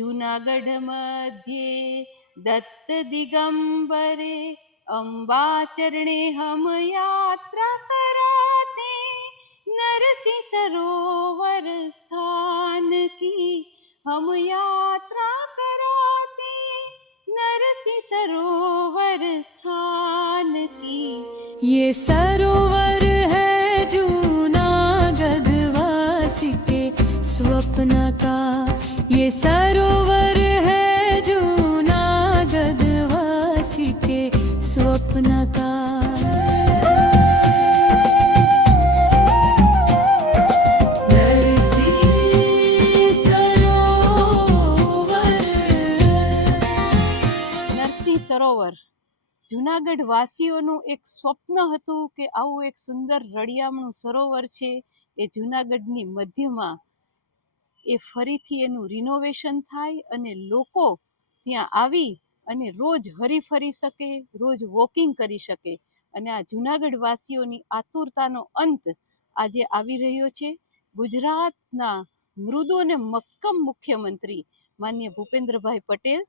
जूनागढ़ मध्ये दत्त दिगंबरे अम्बाचरणे हम यात्रा कराते, नरसिंह सरोवर स्थान की हम यात्रा कराते, नरसिंह सरोवर स्थान की। ये सरोवर है जूनागढ़ वासी के स्वप्न का, ये सरोवर है जूनागढ़ वासी के स्वप्न का। नरसिंह सरोवर जूनागढ़ वासीओनुं एक स्वप्न हतुं के आवुं एक सुंदर रड़ियामणुं सरोवर छे ए जूनागढ़नी मध्यमां ए फरीथी एनुं रिनोवेशन थाय अने लोको त्यां आवी अने रोज हरीफरी शके, रोज वॉकिंग करी शके अने आ जूनागढ़ वासीओनी आतुरतानो अंत आजे आवी रह्यो छे। गुजरातना मृदु अने मक्कम मुख्यमंत्री माननीय भूपेन्द्रभाई पटेल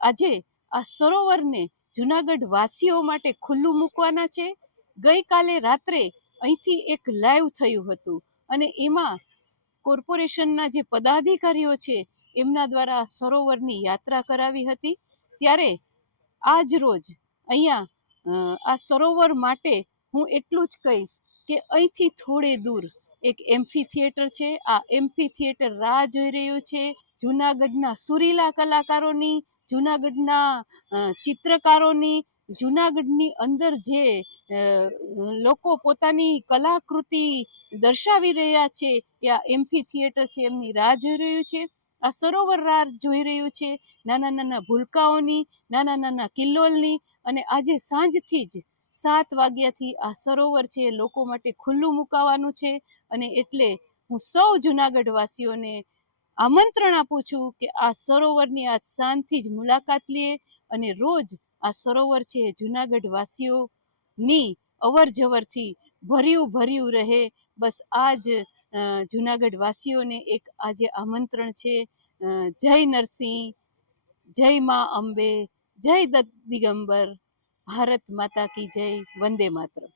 આજે આ સરોવરને જૂનાગઢ વાસીઓ માટે ખુલ્લું મૂકવાના છે। ગઈકાલે રાત્રે અહીંથી એક લાઈવ થયું હતું અને એમાં કોર્પોરેશનના જે પદાધિકારીઓ છે એમના દ્વારા સરોવરની યાત્રા કરાવી હતી। ત્યારે આજ રોજ અહીંયા આ સરોવર માટે હું એટલું જ કહીશ કે અહીંથી થોડે દૂર એક એમ્ફી થિયેટર છે। આ એમ્ફી થિયેટર રાહ જોઈ રહ્યું છે જૂનાગઢના સુરીલા કલાકારોની, જૂનાગઢના ચિત્રકારોની, જૂનાગઢની અંદર જે લોકો પોતાની કલાકૃતિ દર્શાવી રહ્યા છે એ આ એમ્ફી થિયેટર છે એમની રાહ જોઈ રહ્યું છે। આ સરોવર રાહ જોઈ રહ્યું છે નાના નાના ભૂલકાઓની, નાના નાના કિલ્લોલની। અને આજે સાંજથી જ 7 વાગ્યાથી આ સરોવર છે એ લોકો માટે ખુલ્લું મુકાવાનું છે અને એટલે હું સૌ જૂનાગઢ વાસીઓને આમંત્રણ આપું છું કે આ સરોવરની આજ સાંજથી જ મુલાકાત લે અને રોજ આ સરોવર છે જૂનાગઢ વાસીઓની અવર જવરથી ભર્યું ભર્યું રહે। બસ આજ જૂનાગઢ વાસીઓને એક આજે આમંત્રણ છે। જય નરસિંહ, જય માં અંબે, જય દત્ત દિગંબર, ભારત માતા કી જય, વંદે માતરમ।